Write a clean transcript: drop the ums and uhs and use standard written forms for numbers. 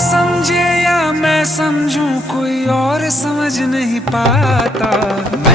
समझे या मैं समझूं कोई और समझ नहीं पाता।